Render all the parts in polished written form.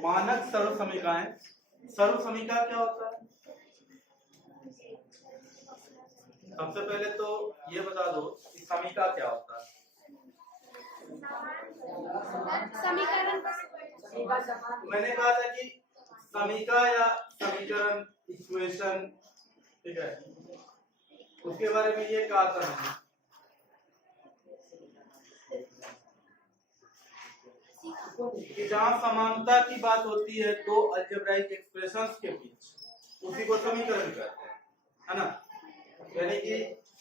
मानक सर्व समीकरण। सर्व समीकरण क्या होता है? सबसे पहले तो ये बता दो कि समीकरण क्या होता है। समीकरण मैंने कहा था कि समीकरण या समीकरण इक्वेशन, ठीक है, उसके बारे में ये कहा था मैंने कि जहां समानता की बात होती है दो अलजेब्राइक एक्सप्रेशंस के बीच, उसी को समीकरण कहते हैं, है ना। यानी कि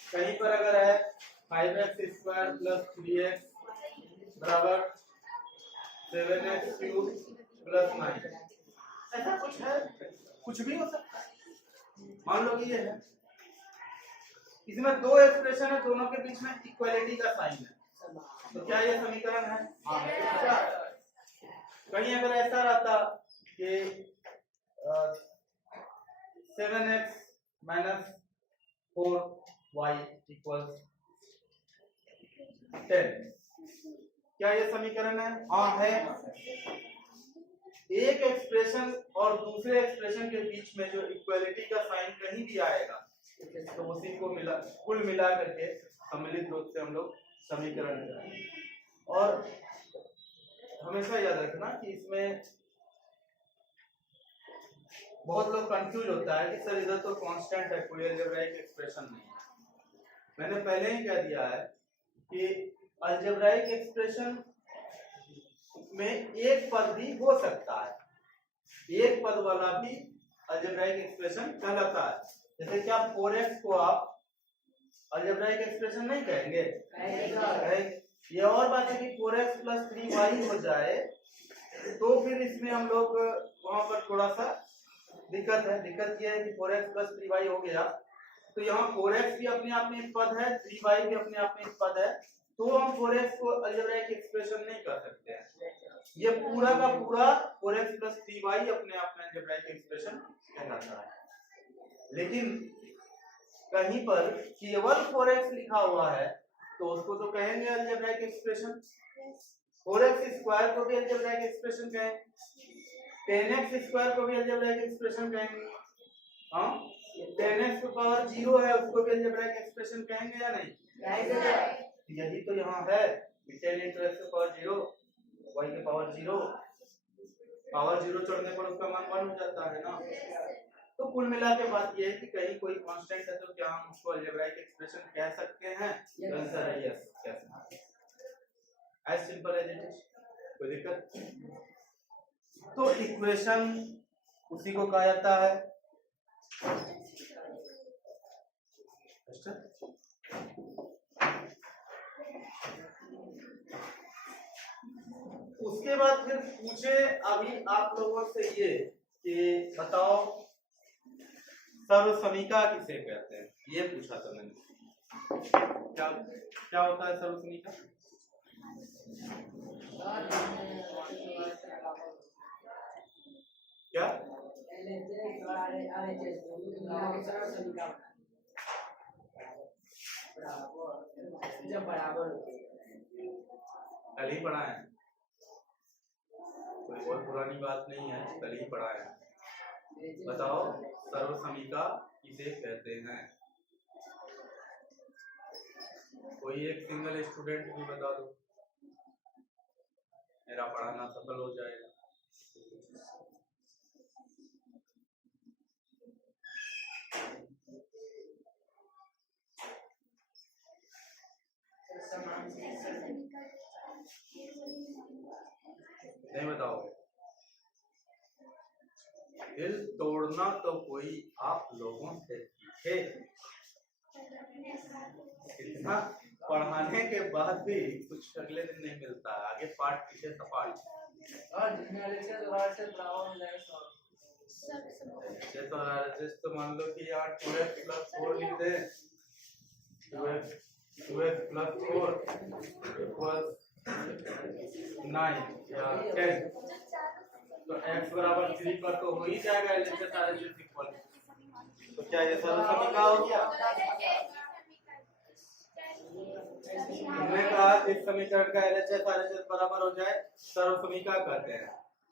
कहीं पर अगर है 5x² + 3x बराबर 7x³ + 9, ऐसा कुछ है, कुछ भी हो सकता है। मान लो कि ये है, इसमें दो एक्सप्रेशन है, दोनों के बीच में इक्वालिटी का साइन है, तो क्या ये समीकरण है? हाँ। कहीं अगर ऐसा रहता कि 7x - 4y = 10, क्या ये समीकरण है? हाँ है। एक एक्सप्रेशन और दूसरे एक्सप्रेशन के बीच में जो इक्वालिटी का साइन कहीं भी आएगा तो उसी को कुल मिला करके सम्मिलित रूप से हम लोग समीकरण करेंगे। और हमेशा याद रखना कि इसमें बहुत लोग कंफ्यूज होता है कि सर इधर तो कांस्टेंट है, कोई अलजेब्राइक एक्सप्रेशन नहीं है। मैंने पहले ही कह दिया है कि अलजेब्राइक एक्सप्रेशन में एक पद भी हो सकता है, एक पद वाला भी अलजेब्राइक एक्सप्रेशन कहलाता है। जैसे कि आप 4x को आप अलजेब्राइक एक्सप्रेशन नहीं कहेंगे। ये और बात है कि 4x + 3y हो जाए तो फिर इसमें हम लोग वहां पर थोड़ा सा दिक्कत है। दिक्कत यह है कि 4x + 3y हो गया तो यहाँ 4x भी अपने आप में एक पद है, 3y भी अपने आप में एक पद है, तो हम 4x को अलजेब्राइक एक्सप्रेशन नहीं कर सकते हैं। ये पूरा का पूरा 4x + 3y अपने आप में अलजेब्राइक एक्सप्रेशन कहलाता है। लेकिन कहीं पर केवल 4x लिखा हुआ है तो उसको तो कहेंगे अलजेब्राइक एक्सप्रेशन। 4x² को भी अलजेब्राइक एक्सप्रेशन कहेंगे, 10x² को भी अलजेब्राइक एक्सप्रेशन कहेंगे, हाँ 10x⁴ है उसको भी अलजेब्राइक एक्सप्रेशन कहेंगे या नहीं? यही तो यहाँ है, 10 × x⁴ y⁴, पावर 0 चढ़ने पर उसका मान 1 हो जाता है ना। तो कुल मिला के बात ये है कि कहीं कोई कांस्टेंट है तो क्या हम उसको अलजेब्राइक एक्सप्रेशन कह सकते हैं? आंसर है यस, कह सकते हैं। As simple as it is, कोई दिक्कत? तो इक्वेशन उसी को कहा जाता है। उसके बाद फिर पूछे अभी आप लोगों से ये कि बताओ सर्व समीकरण किसे कहते हैं, ये पूछा था मैंने। क्या क्या होता है सर्व समीकरण? क्या कल ही पढ़ा है, कोई बहुत पुरानी बात नहीं है, कल ही पढ़ा है। बताओ सर्व समीकरण किसे कहते हैं? कोई एक सिंगल स्टूडेंट भी बता दो, मेरा पढ़ाना सफल हो जाएगा। नहीं बताओगे? दिल तोड़ना तो कोई आप लोगों से सीखे, इतना पढ़ाने के बाद भी कुछ अगले दिन नहीं मिलता, आगे पाठ पीछे सपाट। ये तो मान लो कि यार 2x + 4 लिख दे, 2x + 4 = 9 या 10, तो x = 3 पर तो हो ही जाएगा LHS RHS इक्वल। तो क्या ये सर्व समीकरण हो गया? हमने कहा इस समीकरण का LHS RHS बराबर हो जाए सर्व समीकरण कहते हैं।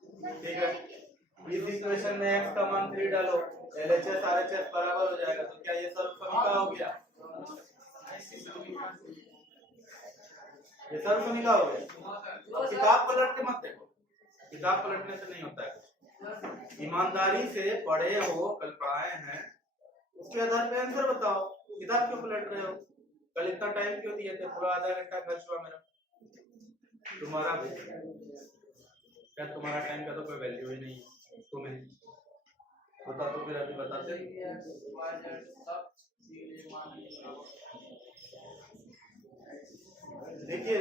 ठीक है, इस इक्वेशन में x का मान 3 डालो, LHS RHS बराबर हो जाएगा। तो क्या ये सर्व समीका हो गया? ये सर्व समीका हो गया। किताब पलट के मत देखो, किताब पलटने से नहीं होता है कुछ। ईमानदारी से पढ़े हो, कल पढ़ाए हैं, उसके आधार पे आंसर बताओ। किताब क्यों पलट रहे हो? कल इतना टाइम क्यों दिए थे? पूरा आधा घंटा खर्च हुआ मेरा, तुम्हारा भी। क्या तुम्हारा टाइम का तो कोई वैल्यू ही नहीं है तुम्हें? बता तो फिर अभी बताते। देखिए,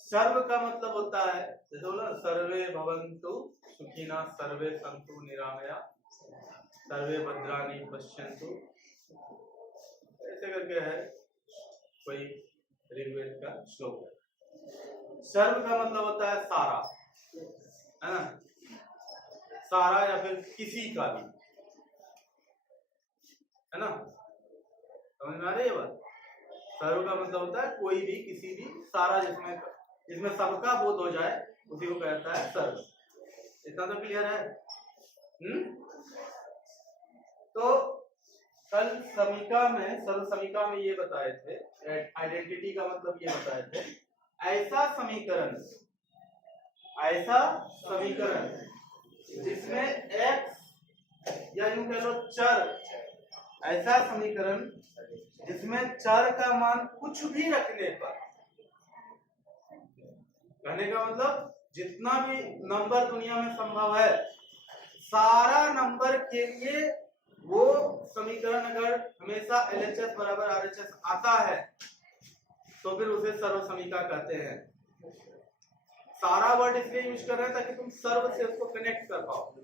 सर्व का मतलब होता है, जैसे बोला सर्वे भवन्तु सुखिनः, सर्वे सन्तु निरामया, सर्वे भद्राणि पश्यन्तु, ऐसे करके है कोई ऋग्वेद का श्लोक है। सर्व का मतलब होता है सारा, है ना? सारा या फिर किसी का भी, है ना? समझ में आ रही है बात? सर्व का मतलब होता है कोई भी, किसी भी, सारा, जिसमें सबका बोध हो जाए उसी को कहता है सर्व। इतना तो क्लियर है? तो कल समीका में, सर्व समीका में ये बताए थे, आइडेंटिटी का मतलब ये बताए थे, ऐसा समीकरण जिसमें x या यूं कह लो चर, ऐसा समीकरण जिसमें चर का मान कुछ भी रखने पर, कहने का मतलब जितना भी नंबर दुनिया में संभव है, सारा नंबर के लिए वो समीकरण अगर हमेशा LHS बराबर RHS आता है तो फिर उसे सर्व समीका कहते हैं। सारा वर्ड इसलिए यूज कर रहे हैं ताकि तुम सर्व से उसको कनेक्ट कर पाओ।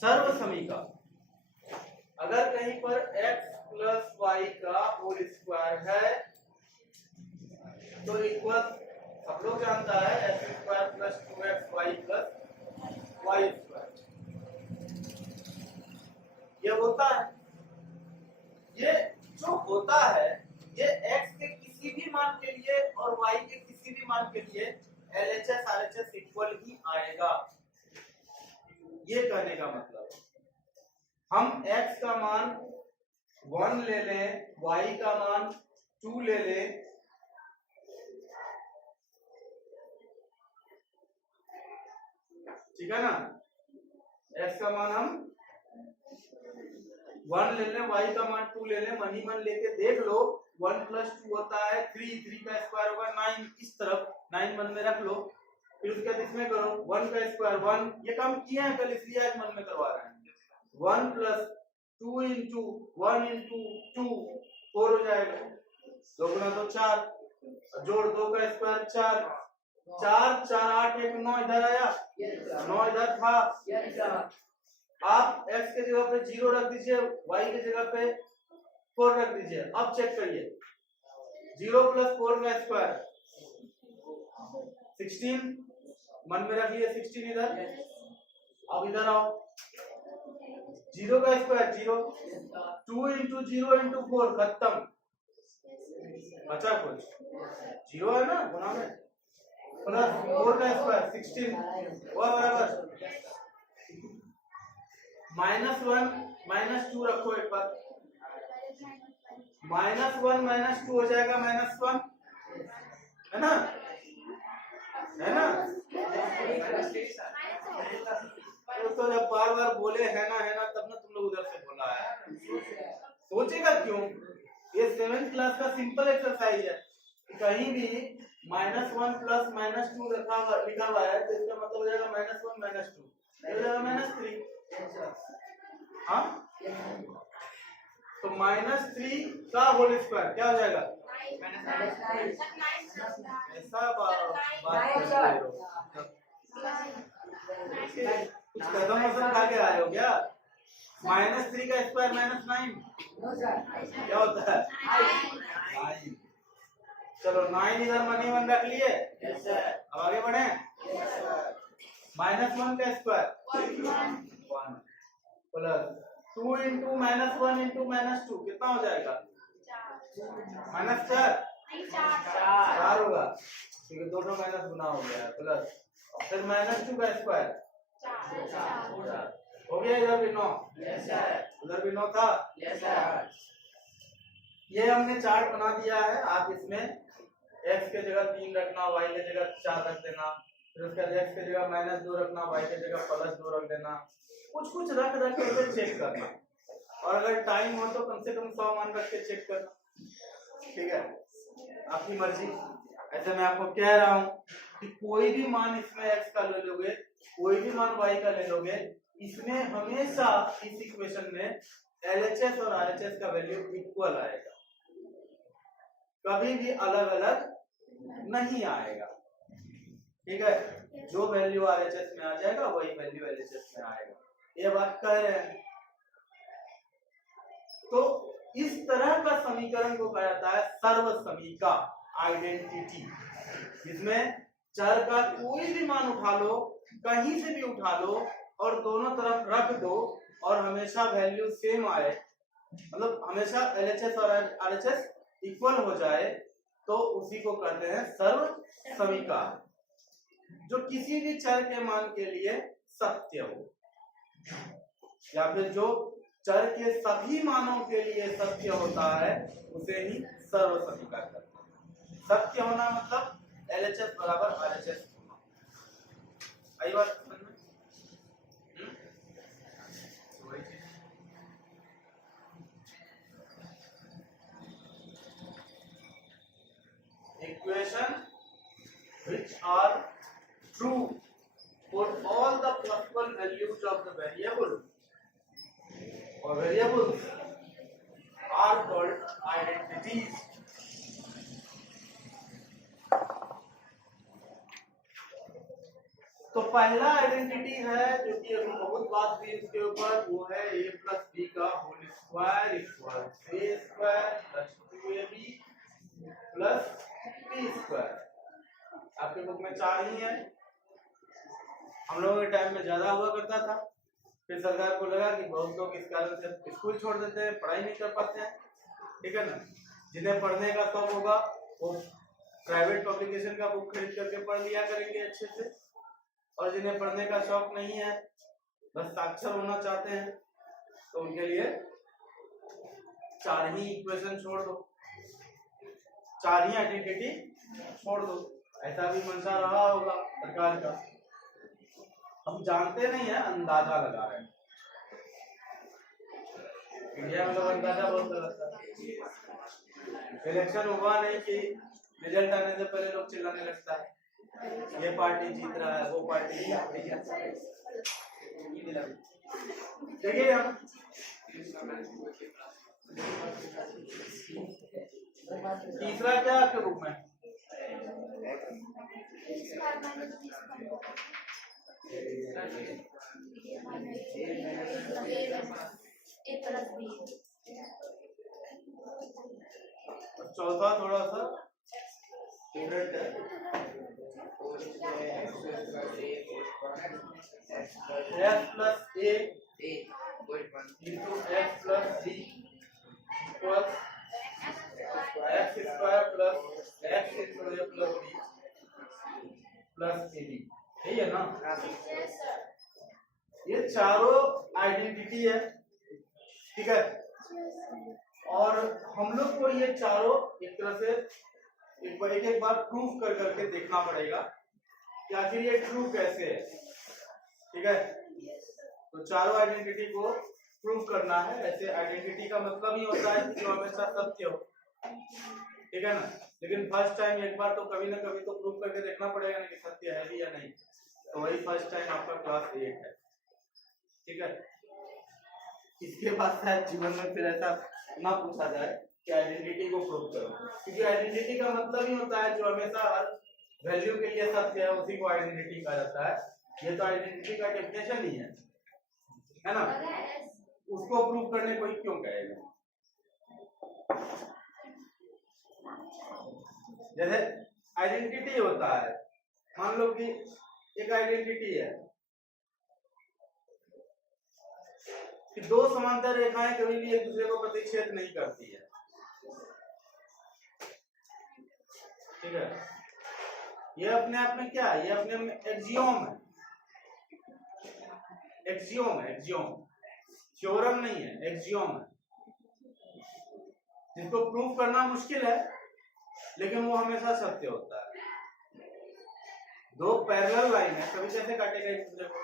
सर्व समीका, अगर कहीं पर x प्लस वाई का होल स्क्वायर है तो इक्वल, सब लोग जानता है, x स्क्वायर प्लस 2xy प्लस वाई स्क्वायर, ये होता है। ये जो होता है ये x के किसी भी मान के लिए और y के किसी भी मान के लिए LHS RHS इक्वल ही आएगा, ये कहने का मतलब है। हम x का मान 1 ले लें, y का मान 2 ले लें, ठीक है ना? x का मान हम 1 ले लें, y का मान 2 ले लें, मन ही मन लेके देख लो, 1 प्लस 2 होता है 3, 3 का स्क्वायर होगा 9, इस तरफ 9 मन में रख लो, फिर उसके बाद इसमें करो 1 का स्क्वायर 1, ये काम किए हैं कल इसलिए आज मन में करवा रहे हैं। 1 प्लस 2 इंटू 1 इंटू 2 4 हो जाएगा, 2 गुना 2 4, जोड़ 2 का स्क्वायर 4, 4 4 8 1 9, इधर आया 9 इधर था। आप x के जगह पे 0 रख दीजिए, y के जगह पे 4 रख दीजिए। अब चेक करिए, 0 प्लस 4 का स्क्वायर 16, मन में रखिए 16 इधर। अब इधर आओ, 0 का स्क्वायर 0, 2 इंटू 0 इंटू 4 खत्म, बचा कुछ 0 है ना गुना में, प्लस 4 का स्क्वायर 16 हुआ बराबर, -1 -2 रखो एक बार, -1 -2 हो जाएगा -1, है ना? है ना? तो जब बार बार बोले है ना तब ना तुम लोग उधर से बोला है, सोचेगा क्यों? ये 7th क्लास का सिंपल एक्सरसाइज है, कहीं भी -1 प्लस -2 लिखा हुआ है तो इसका मतलब हो जाएगा -1 -2, ये हो जाएगा -3। हाँ, तो -3 का होल स्क्वायर क्या हो जाएगा? ऐसा बात कुछ कदम वजन खा के आए हो क्या? -3 का स्क्वायर -9 क्या होता है? 9। चलो 9 इधर मनी 1 रख लिए, अब आगे बढ़े। -1 का स्क्वायर 1 प्लस 2 इंटू -1 इंटू -2 कितना हो जाएगा? -4। 4 होगा क्योंकि दोनों माइनस गुना हो गया प्लस फिर -2 का स्क्वायर 4 हो गया। इधर भी 9 उधर भी 9 था। ये हमने चार्ट बना दिया है। आप इसमें x के जगह 3 रखना, y के जगह 4 रख देना, फिर उसके बाद x के जगह -2 रखना, y के जगह +2 रख देना, कुछ कुछ रख करके चेक करना, और अगर टाइम हो तो कम से कम 100 मान रख के चेक करना। ठीक है, आपकी मर्जी। ऐसे मैं आपको कह रहा हूं कि कोई भी मान इसमें x का ले लोगे, कोई भी मान y का ले लोगे, इसमें हमेशा इस इक्वेशन में LHS और RHS का वैल्यू इक्वल आएगा, कभी भी अलग अलग नहीं आएगा। ठीक है, जो वैल्यू RHS में आ जाएगा वही वैल्यू LHS में आएगा। ये बात कह रहे हैं। तो इस तरह का समीकरण को कहा जाता है सर्वसमीका आइडेंटिटी, जिसमें चर का कोई भी मान उठा लो, कहीं से भी उठा लो और दोनों तरफ रख दो और हमेशा वैल्यू सेम आए, मतलब हमेशा LHS और RHS इक्वल हो जाए, तो उसी को कहते हैं सर्वसमीका, जो किसी भी चर के मान के लिए सत्य हो, या फिर जो चर के सभी मानों के लिए सत्य होता है उसे ही सर्वसमीका कहते हैं। सत्य होना मतलब LHS बराबर RHS होना। आई बात समझ में? Equation which are true for all the possible values of the variable or variables are called identities. तो पहला आइडेंटिटी है जो कि अभी बहुत बात हुई इसके ऊपर, वो है a + b का whole square equal a² + 2ab + b²। आपके बुक में 4 ही है। हम लोगों के टाइम में ज्यादा हुआ करता था, फिर सरकार को लगा कि बहुत लोग इस कारण से स्कूल छोड़ देते हैं, पढ़ाई नहीं कर पाते हैं। ठीक है ना, जिन्हें पढ़ने का शौक होगा वो प्राइवेट पब्लिकेशन का बुक खरीद करके पढ़ लिया करेंगे अच्छे से, और जिन्हें पढ़ने का शौक नहीं है, बस साक्षर होना चाहते हैं, तो उनके लिए 4 ही इक्वेशन छोड़ दो, 4 ही आइडेंटिटी छोड़ दो। ऐसा भी मंशा रहा होगा सरकार का, हम जानते नहीं है, अंदाजा लगा रहे हैं। इंडिया में लोग अंदाजा बहुत लगाता है। इलेक्शन हुआ नहीं कि रिजल्ट आने से पहले लोग चिल्लाने लगता है ये पार्टी जीत रहा है, वो पार्टी जीत रही है। देखिए हम तीसरा क्या आपके रूप में चौथा थोड़ा सा फेवरेट है, x plus a into x plus b equals x² plus x into a plus b plus ab। यही है ना? ये चारों आइडेंटिटी है। ठीक है, और हम लोग को ये चारों एक तरह से एक बार प्रूफ कर करके देखना पड़ेगा कि आखिर ये ट्रू कैसे है। ठीक है, तो चारों आइडेंटिटी को प्रूफ करना है। ऐसे आइडेंटिटी का मतलब ही होता है कि जो हमेशा सत्य हो। ठीक है ना, लेकिन फर्स्ट टाइम एक बार तो कभी ना कभी तो प्रूफ करके देखना पड़ेगा ना कि सत्य है भी या नहीं। तो वही फर्स्ट टाइम आपका क्लास 8 है। ठीक है, इसके बाद शायद जीवन में फिर ऐसा ना पूछा जाए कि आइडेंटिटी को प्रूव करो, क्योंकि आइडेंटिटी का मतलब ही होता है जो हमेशा हर वैल्यू के लिए सत्य है, उसी को आइडेंटिटी कहा जाता है। ये तो आइडेंटिटी का डेफिनेशन ही है ना, उसको प्रूव करने कोई क्यों कहेगा। जैसे आइडेंटिटी होता है, मान लो कि एक आइडेंटिटी है कि दो समांतर रेखाएं कभी भी एक दूसरे को प्रतिच्छेद नहीं करती है। ठीक है, ये अपने आप में क्या है, ये अपने में एक्सियोम है, एक्सियोम है, एक्सियोम, थ्योरम नहीं है, एक्सियोम है, जिसको प्रूव करना मुश्किल है लेकिन वो हमेशा सत्य होता है। दो पैरेलल लाइन है, कभी कैसे काटेगा एक दूसरे को?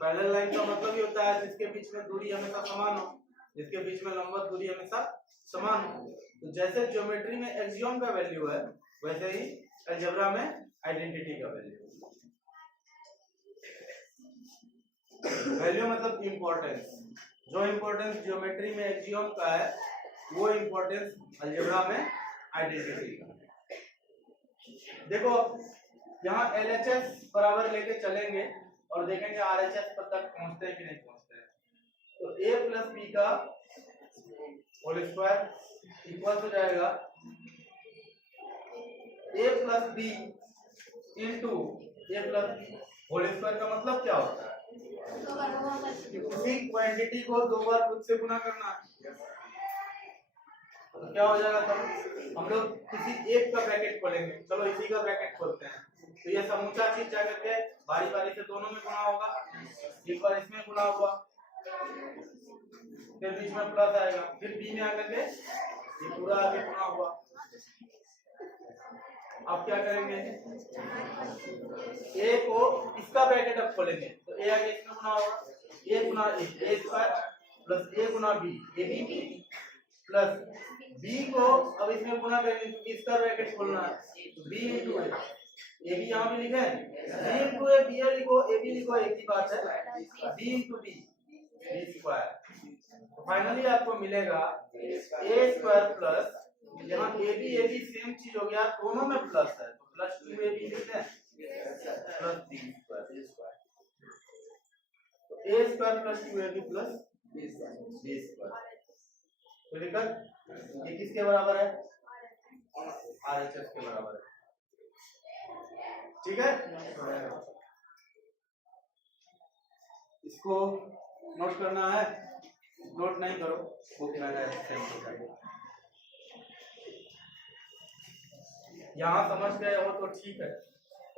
पैरेलल लाइन का मतलब ये होता है जिसके बीच में दूरी हमेशा समान हो, जिसके बीच में लंबवत दूरी हमेशा समान हो। तो जैसे ज्योमेट्री में एक्सियोम का वैल्यू है वैसे ही अलजेब्रा में आइडेंटिटी का वैल्यू है। वैल्यू मतलब इंपॉर्टेंस, जो इंपॉर्टेंस ज्योमेट्री में एक्सियोम का है वो इंपॉर्टेंस अलजेब्रा में आइडेंटिटी का। देखो यहाँ LHS बराबर लेके चलेंगे और देखेंगे RHS पर तक पहुंचते हैं कि नहीं पहुंचते हैं। तो a प्लस b का होल स्क्वायर इक्वल हो जाएगा a plus b into a plus whole square का मतलब क्या होता है कि उसी क्वांटिटी को दो बार खुद से गुना करना है। तो क्या हो जाएगा तब हम लोग किसी एक का ब्रैकेट खोलेंगे, चलो इसी का ब्रैकेट खोलते हैं। तो ये समूचा चीज जाकर के बारी बारी से दोनों में गुना होगा, एक बार इसमें गुना हुआ फिर बीच में प्लस आएगा, फिर बी में आकर के ये पूरा आगे गुना हुआ। अब क्या करेंगे, ए को इसका ब्रैकेट अब खोलेंगे तो ए आगे इसमें गुना होगा, ए गुना ए स्क्वायर प्लस ए गुना b a b plus b को अब इसमें गुना करेंगे क्योंकि इसका ब्रैकेट खोलना है तो B into A, A B यहाँ भी लिखे हैं, बी इंटू ए बी लिखो ए बी लिखो, एक ही बात है, B into B B square. तो फाइनली आपको मिलेगा ए स्क्वायर प्लस यहाँ ए बी सेम चीज हो गया, दोनों में प्लस है तो प्लस 2ab लिखते हैं प्लस b स्क्वायर, तो a square plus 2ab plus b square. तो लिखकर ये किसके बराबर है, RHS के बराबर है। ठीक है, इसको नोट करना है, नोट नहीं करो बुक में यहाँ समझ गए हो तो ठीक है,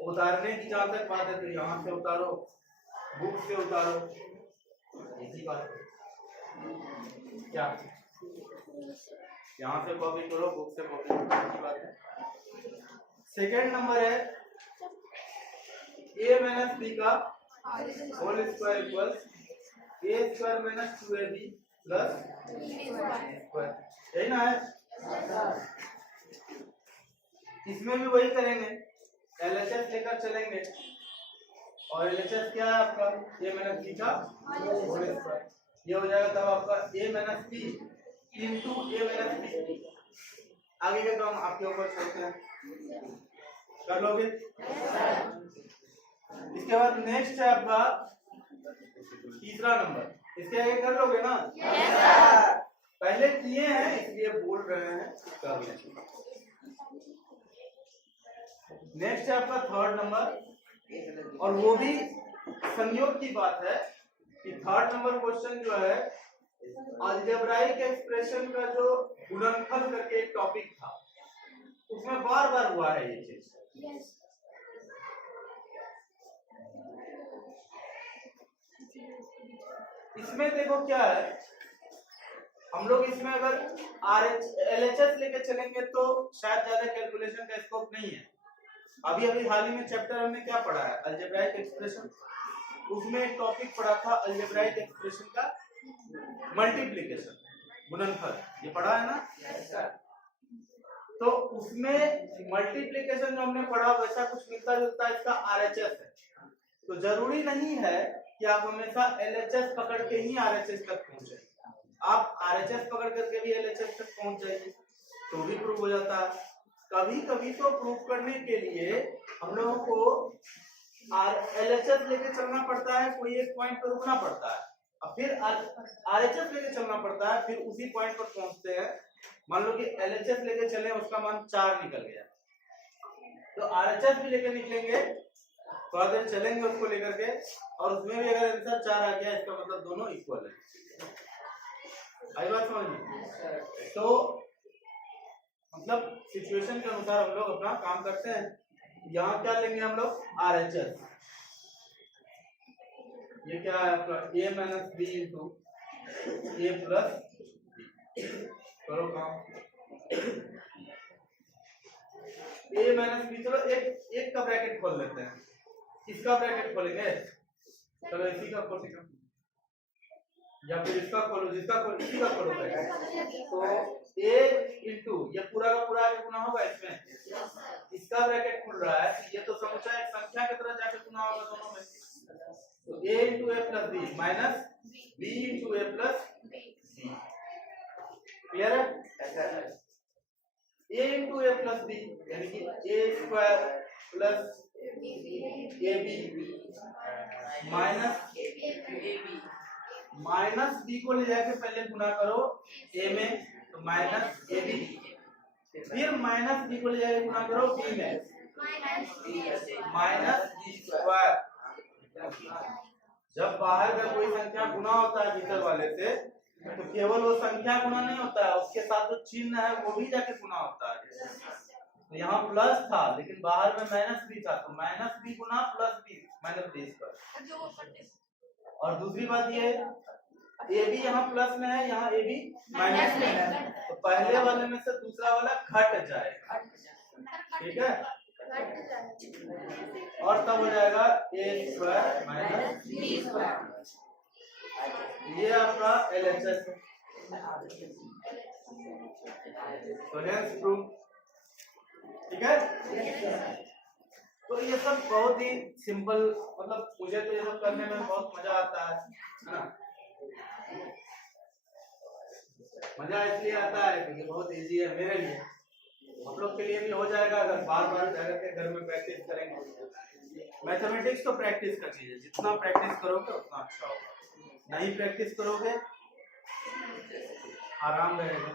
उतारने की जहां तक बात है तो यहाँ से उतारो, बुक से उतारो, इसी बात क्या यहाँ से कॉपी करो, बुक से कॉपी करो, इसी बात है। सेकेंड नंबर है a माइनस b का whole square equals a square minus 2ab plus square, यही ना है। इसमें भी वही करेंगे, LHS लेकर चलेंगे और LHS क्या है आपका a माइनस b का होल स्क्वायर, ये हो जाएगा तब आपका a minus b into a minus b। आगे का काम आपके ऊपर छोड़ते हैं, कर लोगे। इसके बाद नेक्स्ट है आपका तीसरा नंबर, इसके आगे कर लोगे ना? पहले किए हैं इसलिए बोल रहे हैं, कर लें। नेक्स्ट है आपका थर्ड नंबर, और वो भी संयोग की बात है कि थर्ड नंबर क्वेश्चन जो है अलजेब्राइक एक्सप्रेशन का जो गुणनफल करके एक टॉपिक था उसमें बार बार हुआ है ये चीज। इसमें देखो क्या है, हम लोग इसमें अगर LHS लेके चलेंगे तो शायद ज्यादा कैलकुलेशन का स्कोप नहीं है। अभी हाल ही में चैप्टर हमने क्या पढ़ा है, अलजेब्राइक एक्सप्रेशन, उसमें एक टॉपिक पढ़ा था अलजेब्राइक एक्सप्रेशन का मल्टीप्लिकेशन, गुणनफल, ये पढ़ा है ना? तो उसमें मल्टीप्लिकेशन जो हमने पढ़ा वैसा कुछ मिलता जुलता इसका RHS है। तो जरूरी नहीं है कि आप हमेशा LHS पकड़ के ही RHS तक पहुंचे, आप RHS पकड़ करके भी LHS तक पहुंच जाइए तो भी प्रूव हो जाता है। कभी कभी तो प्रूव करने के लिए हम लोगों को LHS लेके चलना पड़ता है, कोई एक पॉइंट पर रुकना पड़ता है, और फिर RHS लेके चलना पड़ता है, फिर उसी पॉइंट पर पहुंचते हैं। मान लो कि LHS लेके चले, उसका मान 4 निकल गया, तो RHS भी लेके निकलेंगे, थोड़ा देर चलेंगे उसको लेकर के, और उसमें भी अगर आंसर 4 आ गया इसका मतलब दोनों इक्वल है। आई बात समझ में? तो मतलब सिचुएशन के अनुसार हम लोग अपना काम करते हैं। यहाँ क्या लेंगे हम लोग, RHS। ये क्या है आपका a minus B into A plus, करो काम। a माइनस बी, चलो एक का ब्रैकेट खोल लेते हैं, इसका ब्रैकेट खोलेंगे, चलो इसी का खोलेंगे या फिर इसका खोलो, जिसका खोलो इसी का खोलो ब्रैकेट। तो a इंटू ये पूरा का पूरा आगे गुना होगा इसमें, इसका ब्रैकेट खुल रहा है, ये तो समुच्चय एक संख्या की तरह जाके गुना होगा दोनों में। तो a into A plus B minus b into A plus C. Clear है? a into A plus B यानी कि a square plus ab minus b को ले जाके पहले गुना करो a में, तो माइनस ab, फिर माइनस b को ले जाके गुना करो b में, माइनस b स्क्वायर। जब बाहर का कोई संख्या गुना होता है भीतर वाले से, तो केवल वो संख्या गुना नहीं होता है, उसके साथ जो चिन्ह है वो भी जाके गुना होता है। तो यहाँ प्लस था लेकिन बाहर में माइनस भी था, तो माइनस बी गुना plus B minus b square. और दूसरी बात ये ए बी यहाँ प्लस में है, यहाँ ए बी माइनस में है, तो पहले वाले में से दूसरा वाला घट जाएगा। ठीक है, और तब हो जाएगा ए स्क्वायर माइनस बी स्क्वायर। ये आपका LHS है। तो हेंस प्रूफ। ठीक है, तो ये सब बहुत ही सिंपल, मतलब मुझे तो ये सब करने में बहुत मजा आता है ना। मजा इसलिए आता है क्योंकि बहुत इजी है मेरे लिए, आप लोग के लिए भी हो जाएगा अगर बार बार जाकर घर में प्रैक्टिस करेंगे। मैथमेटिक्स तो प्रैक्टिस कर लीजिए, जितना प्रैक्टिस करोगे उतना अच्छा होगा। नहीं प्रैक्टिस करोगे आराम रहेगा।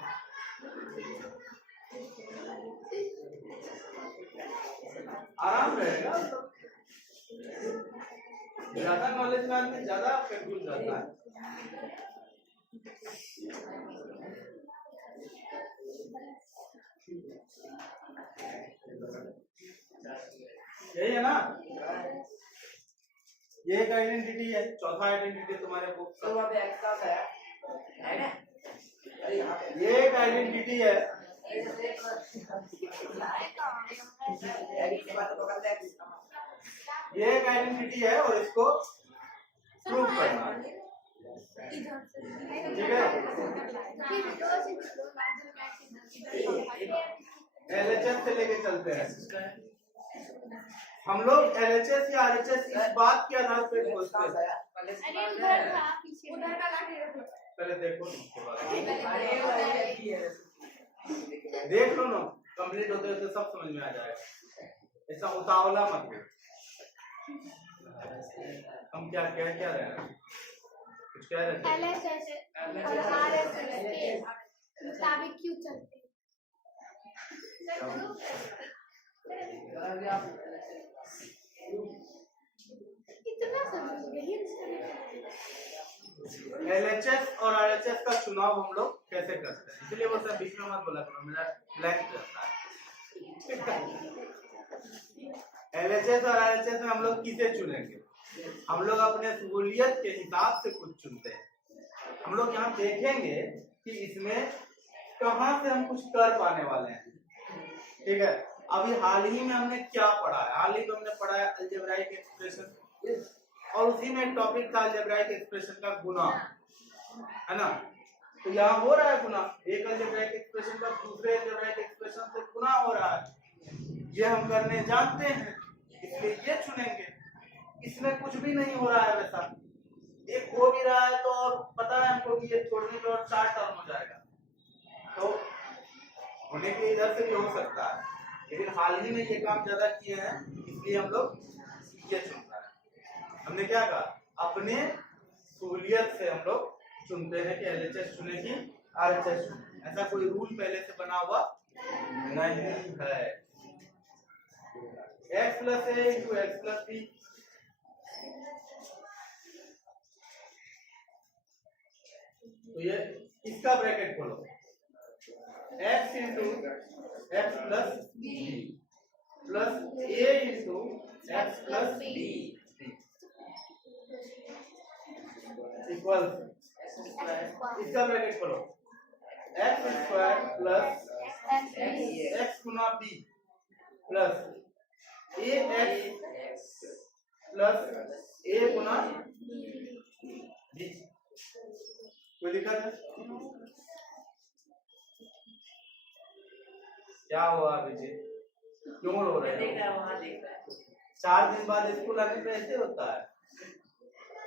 आराम रहेगा, ज्यादा नॉलेज में आदमी ज्यादा कंफ्यूज जाता है। यही है ना, ये एक आइडेंटिटी है। चौथा आइडेंटिटी तुम्हारे बुक का ये एक आइडेंटिटी है। ये एक आइडेंटिटी है और इसको प्रूव करना है। ठीक है, LHS से लेके चलते हैं हम लोग। LHS या RHS इस बात के आधार पर खोजते हैं, पहले देखो देख लो ना, कंप्लीट होते होते सब समझ में आ जाएगा। ऐसा उतावला मत हो। हम क्या रहे हैं, कुछ कह रहे थे। मुताबिक क्यों चलते LHS और RHS का चुनाव हम लोग कैसे करते हैं, इसलिए वो सब बीच में मत बोला करो, मेरा ब्लैंक रहता है। LHS और RHS में हम लोग किसे चुनेंगे, हम लोग अपने सहूलियत के हिसाब से कुछ चुनते हैं। हम लोग यहाँ देखेंगे कि इसमें कहाँ से हम कुछ कर पाने वाले हैं। ठीक है, अभी हाल ही में हमने क्या पढ़ा है, हाल ही में हमने पढ़ा है अलजेब्राइक एक्सप्रेशन, और उसी में एक टॉपिक था अलजेब्राइक एक्सप्रेशन का गुना, है ना। तो यहाँ हो रहा है गुना, एक अलजेब्राइक एक्सप्रेशन का दूसरे अलजेब्राइक एक्सप्रेशन से गुना हो रहा है। ये हम करने जानते हैं इसलिए ये चुनेंगे। इसमें कुछ भी नहीं हो रहा है वैसा, एक हो भी रहा है तो और पता है हमको कि ये छोड़ने पे और 4 टर्म हो जाएगा, तो होने के इधर से भी हो सकता है, लेकिन हाल ही में ये काम ज्यादा किए हैं इसलिए हम लोग ये चुन रहे हैं। हमने क्या कहा, अपने सहूलियत से हम लोग चुनते हैं कि LHS चुने कि RHS चुने, ऐसा कोई रूल पहले से बना हुआ नहीं है। x plus a into x plus b, तो ये इसका ब्रैकेट खोलो, x into x plus b plus a into x plus b equal इसका ब्रैकेट खोलो x square plus x Guna b plus ax plus a Guna b। कोई दिक्कत है? क्या हुआ अभिजीत, क्यों रो रहे हो? 4 दिन बाद स्कूल आने पे ऐसे होता है,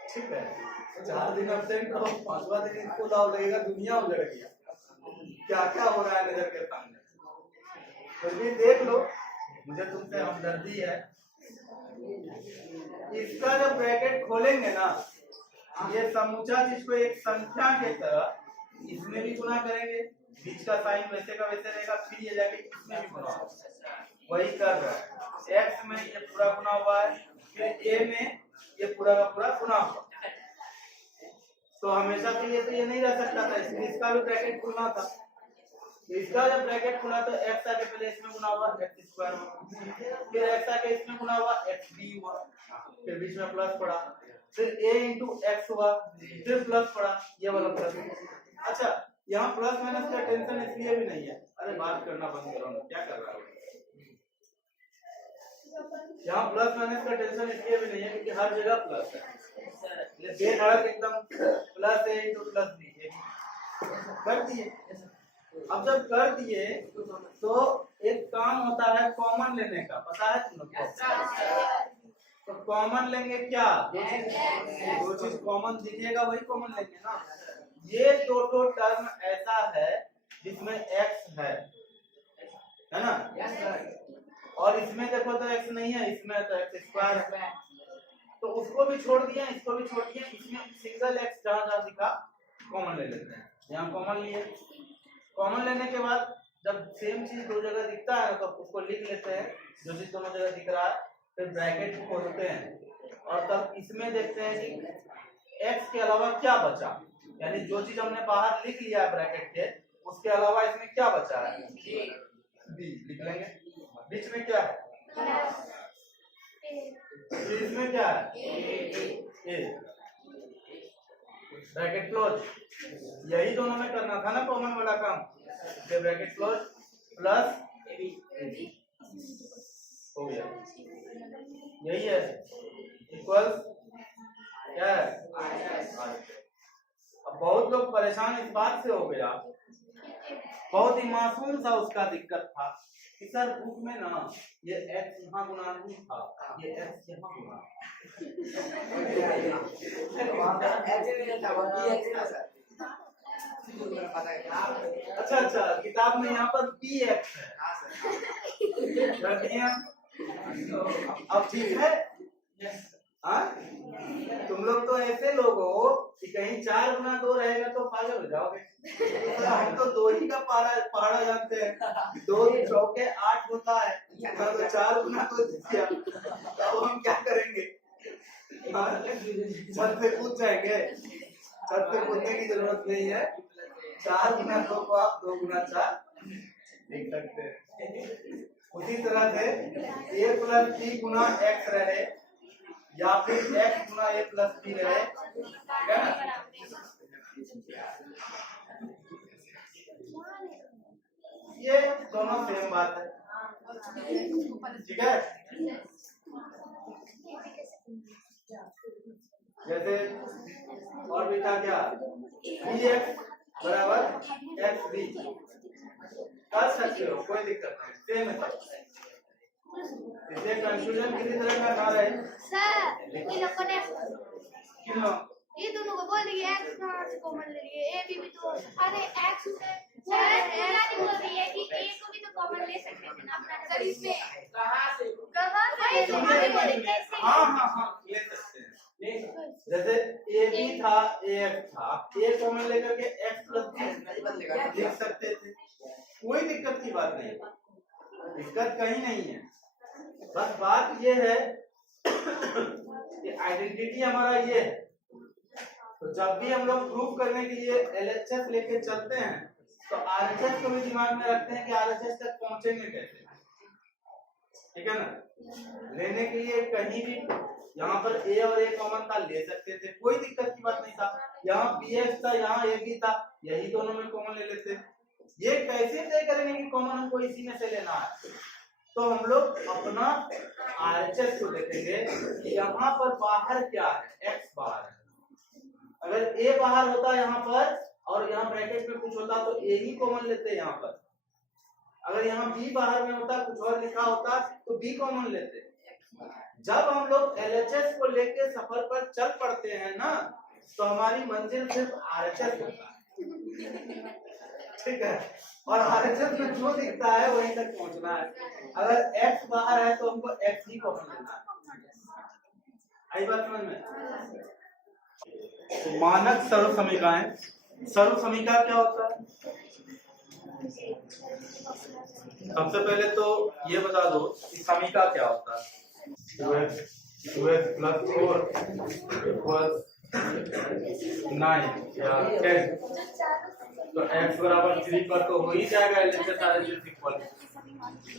ठीक है? 4 दिन एब्सेंट रहो, 5वां दिन स्कूल आओ, लगेगा दुनिया उजड़ गया। क्या क्या हो रहा है नजर के सामने, फिर भी देख लो, मुझे तुमसे हमदर्दी है। इसका जब ब्रैकेट खोलेंगे ना, ये समूचा चीज को एक संख्या के तरह इसमें भी गुना करेंगे, बीच का साइन वैसे का वैसे रहेगा, फिर ये जाके इसमें भी गुना होगा, वही कर रहा है। x में ये पूरा गुना हुआ है, फिर a में ये पूरा का पूरा गुना हुआ, तो हमेशा के लिए तो ये नहीं रह सकता था, इसलिए इसका भी ब्रैकेट खुलना था। इसका जब ब्रैकेट खुला तो x आके पहले इसमें गुना हुआ x स्क्वायर हुआ, फिर x आके इसमें गुना हुआ x b हुआ, फिर बीच में प्लस पड़ा, फिर a इंटू x हुआ, फिर प्लस पड़ा, ये वाला प्लस। अच्छा, यहाँ प्लस माइनस का टेंशन इसलिए भी नहीं है, अरे बात करना बंद करो ना, क्या कर रहा हो? यहाँ प्लस माइनस का टेंशन इसलिए भी नहीं है क्योंकि हर जगह प्लस है, ये धड़क एकदम plus a into plus b कर दिए। अब जब कर दिए तो एक काम होता है कॉमन लेने का, पता है तुम लोग को? तो कॉमन लेंगे क्या? जो चीज कॉमन दिखेगा वही कॉमन लेंगे ना। ये दो टर्म ऐसा है जिसमें x है ना, और इसमें देखो तो x नहीं है, इसमें तो x स्क्वायर है, तो उसको भी छोड़ दिया, इसको भी छोड़ दिया, इसमें सिंगल x जहाँ जहाँ दिखा कॉमन ले लेते हैं। यहाँ कॉमन लिए, कॉमन लेने के बाद जब सेम चीज दो जगह दिखता है तो उसको लिख लेते हैं, जो चीज दोनों जगह दिख रहा है, फिर ब्रैकेट खोलते हैं और तब इसमें देखते हैं कि x के अलावा क्या बचा, यानी जो चीज हमने बाहर लिख लिया है ब्रैकेट के, उसके अलावा इसमें क्या बचा है, b लिख लेंगे। बीच में क्या है, इसमें क्या है, a, ब्रैकेट क्लोज। यही दोनों में करना था ना कॉमन वाला काम, ये ब्रैकेट क्लोज प्लस हो गया, यही है, इक्वल क्या है। अब बहुत लोग परेशान इस बात से हो गया, बहुत ही मासूम सा उसका दिक्कत था कि सर बुक में ना ये x यहाँ गुना नहीं था, ये x यहाँ गुना। अच्छा अच्छा, किताब में यहाँ पर px है, अब ठीक है। तुम लोग तो ऐसे लोग हो कि कहीं 4 गुना 2 रहेगा तो पागल हो जाओगे। हम तो 2 ही का पहाड़ा जानते हैं, 2 चौके 8 होता है, तो 4 गुना 2 दिया, तो हम क्या करेंगे? छत पे कूद जाएंगे? छत पे कूदने की जरूरत नहीं है, 4 गुना 2 को आप 2 गुना 4 लिख सकते हैं। उसी तरह से a plus b Guna x रहे या फिर x Guna a plus b रहे, ठीक है ना? ये दोनों सेम बात है, ठीक है। जैसे और भी था क्या, bx बराबर xb कर सकते हो, कोई दिक्कत नहीं, सेम है सब, इसलिए कंफ्यूजन किसी तरह का ना रहे। सर इन लोगों ने किन लोग ये दोनों को बोल दिया x कहाँ से कॉमन ले लिए, a भी तो, अरे x सर नहीं बोल रही है कि a को भी तो कॉमन ले सकते थे ना अपना, सर इसमें कहाँ से हाँ हाँ हाँ ले सकते हैं। जैसे a b था, ax था, a कॉमन लेकर के x प्लस b लिख सकते थे, कोई दिक्कत की बात नहीं, दिक्कत कहीं नहीं है। बस बात ये है कि आइडेंटिटी हमारा ये है, तो जब भी हम लोग प्रूव करने के लिए LHS लेके चलते हैं तो आरएचएस को भी दिमाग में रखते हैं कि आरएचएस तक पहुंचेंगे कैसे, ठीक है ना। लेने के लिए कहीं भी यहाँ पर ए और ए कॉमन था, ले सकते थे, कोई दिक्कत की बात नहीं था। यहाँ बी एक्स था, यहाँ ए बी था, यही दोनों में कॉमन ले लेते। ये कैसे तय करेंगे कि कॉमन हमको इसी में से लेना है, तो हम लोग अपना आरएचएस को देखेंगे कि यहाँ पर बाहर क्या है, एक्स बाहर है। अगर ए बाहर होता यहाँ पर और यहाँ ब्रैकेट में कुछ होता तो ए ही कॉमन लेते यहाँ पर। अगर यहाँ बी बाहर में होता, कुछ और लिखा होता तो बी कॉमन लेते। जब हम लोग एलएचएस को लेके सफर पर चल पड़ते हैं ना, तो हमारी मंजिल सिर्फ आरएचएस होता है, ठीक है। और आरएचएस में जो दिखता है वहीं तक पहुंचना है। अगर एक्स बाहर है तो हमको एक्स ही कॉमन लेना है। आई बात समझ में। तो मानक सर्व समीकरण, सर्व समीकरण क्या होता है? सबसे पहले तो ये बता दो कि समीकरण क्या होता है। 2x plus 4 equals 9 या 10, तो x बराबर 3 पर तो हो ही जाएगा एलएचएस आरएचएस इक्वल।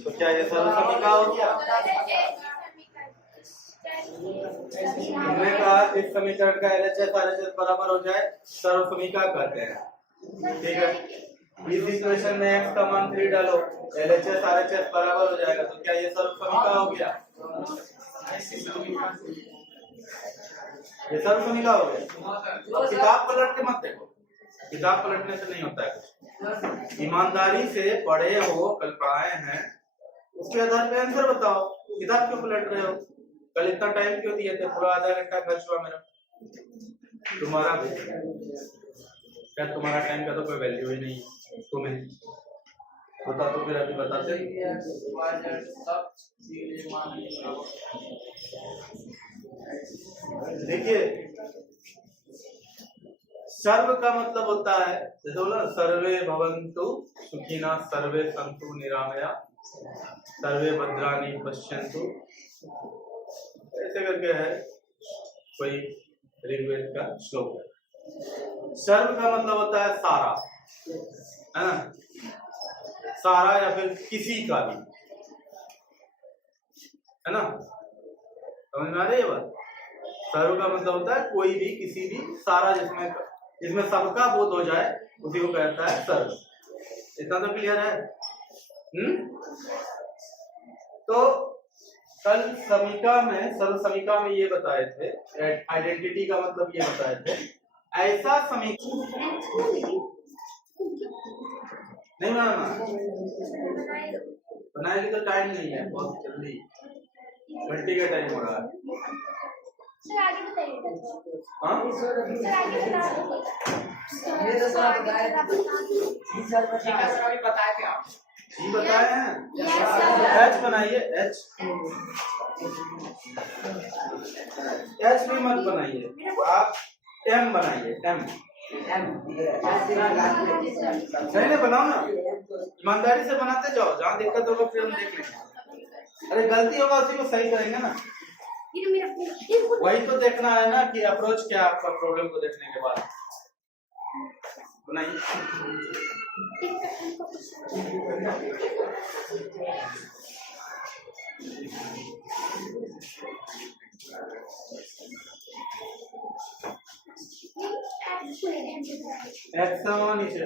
तो क्या ये सर्व समीकरण हो गया? हमने कहा इस समीकरण का एलएचएस आरएचएस बराबर हो जाए, सर्व समीकरण कहते हैं, ठीक है। इस इक्वेशन में x का मान 3 डालो, एलएचएस आरएचएस बराबर हो जाएगा। तो क्या ये सर्व समीकरण हो गया? ये सर्व समीकरण हो गया। अब किताब पलट के मत देखो, किताब पलटने से नहीं होता है कुछ। ईमानदारी से पढ़े हो, कल पढ़ाए हैं, उसके आधार पे आंसर बताओ। किताब क्यों पलट रहे हो? कल इतना टाइम क्यों दिए थे? पूरा आधा घंटा खर्च हुआ मेरा, तुम्हारा भी। क्या तुम्हारा टाइम का तो कोई वैल्यू ही नहीं तुम्हें बता, तो फिर अभी बताते। देखिए, सर्व का मतलब होता है, जैसे बोला सर्वे भवन्तु सुखिनः, सर्वे सन्तु निरामया, सर्वे भद्राणि पश्यन्तु, ऐसे करके है कोई ऋग्वेद का श्लोक है। सर्व का मतलब होता है सारा, है ना, सारा या फिर किसी का भी, है ना। समझ में आ रही है बात? सर्व का मतलब होता है कोई भी, किसी भी, सारा, जिसमें सबका बोध हो जाए उसी को कहता है सर्व। इतना तो क्लियर है। तो कल समीकरण में, सर्व समीकरण में ये बताए थे, आइडेंटिटी का मतलब ये बताए थे, ऐसा समीकरण नहीं बनाएगी तो टाइम नहीं है, बहुत जल्दी घंटे का टाइम हो रहा है। हाँ, जी बताए हैं। एच बनाइए, एच भी मत बनाइए, आप एम बनाइए, एम। नहीं बनाओ ना, ईमानदारी से बनाते जाओ, जहाँ दिक्कत होगा फिर हम देख लेंगे। अरे गलती होगा उसी को सही करेंगे ना, वही तो देखना है ना कि अप्रोच क्या आपका प्रॉब्लम को देखने के बाद। बनाइए। नीचे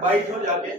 बैठो जाके।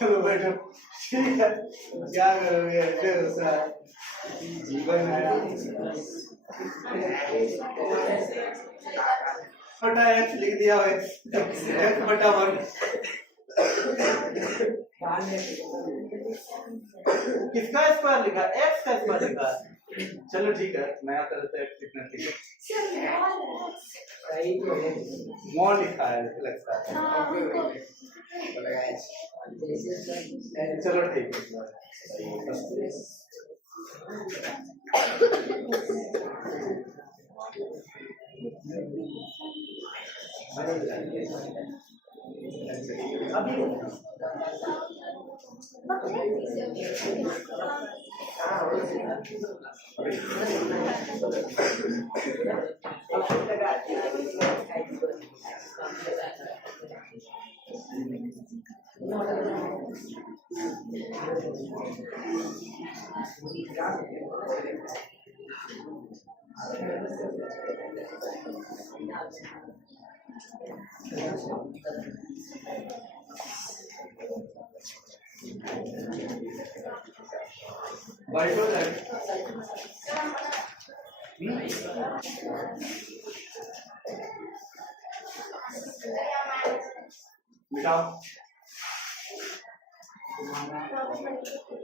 चलो बैठो, ठीक है, क्या करोगे ऐसे होता है, जीवन है। बटा एक्स लिख दिया है, एक्स बटा 1। किसका स्क्वायर लिखा, एक्स का स्क्वायर लिखा। चलो ठीक है, नया तरह से एक्स लिखना चाहिए। मॉल लिखा है लगता है। चलो ठीक है। बैठो मिटाओ।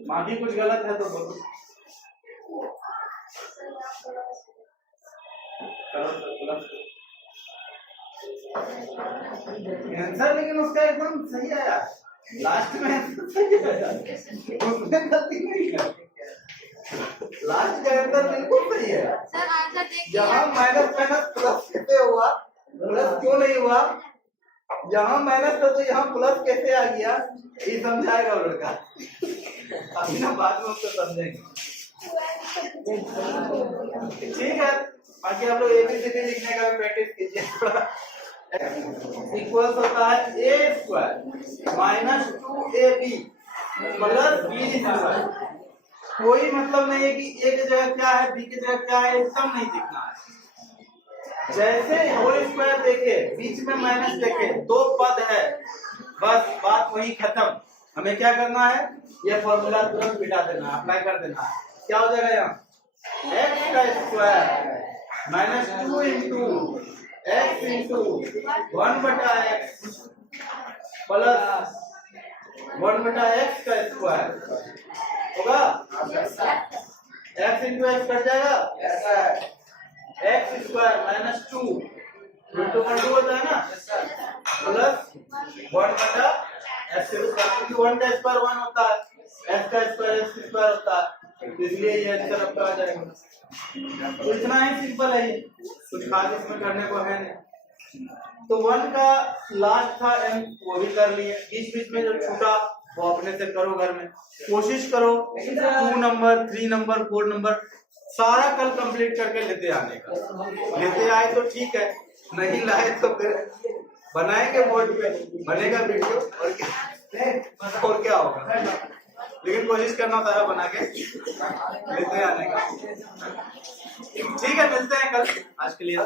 बाकी कुछ गलत है तो बोलो। आंसर लेकिन उसका एकदम सही आया, लास्ट में आंसर सही आया, उसमें गलती नहीं है। लास्ट का आंसर बिल्कुल सही है। सर आंसर देखिए, यहाँ माइनस माइनस प्लस कैसे हुआ, प्लस क्यों नहीं हुआ, यहाँ माइनस था तो यहाँ प्लस कैसे आ गया, ये समझाएगा वो लड़का। अभी ना बाद में उसको समझेंगे। ठीक है, बाकी आप लोग एबीसीडी लिखने का प्रैक्टिस कीजिए थोड़ा। इक्वल्स होता है a square minus 2ab plus b square. कोई मतलब नहीं है कि ए की जगह क्या है, बी की जगह क्या है, एकदम नहीं दिखना है। जैसे होल स्क्वायर देखे, बीच में माइनस देखे, दो पद है, बस बात वही खत्म। हमें क्या करना है, ये फॉर्मूला तुरंत मिटा देना, अप्लाई कर देना। क्या हो जाएगा यहाँ, एक्स का square minus 2 into x into 1 बटा एक्स प्लस 1 बटा एक्स का स्क्वायर होगा। एक्स इंटू एक्स कट जाएगा, एक्स स्क्वायर माइनस 2 इंटू 1 होता है ना, प्लस 1 बटा एक्स स्क्वायर, क्योंकि 1 का स्क्वायर 1 होता है, एक्स का स्क्वायर एक्स स्क्वायर होता है, इसलिए ये इस तरफ का आ जाएगा। तो इतना ही सिंपल है, ये कुछ खास इसमें करने को है नहीं। तो 1 का लास्ट था m, वो भी कर लिए। बीच बीच में जो छूटा वो अपने से करो घर में, कोशिश करो 2 नंबर 3 नंबर 4 नंबर सारा कल कंप्लीट करके लेते आने का। लेते आए तो ठीक है, नहीं लाए तो फिर बनाएंगे बोर्ड पे, बनेगा वीडियो और क्या होगा, लेकिन कोशिश करना सारा बना के लेते आने का। ठीक है, मिलते हैं कल, आज के लिए।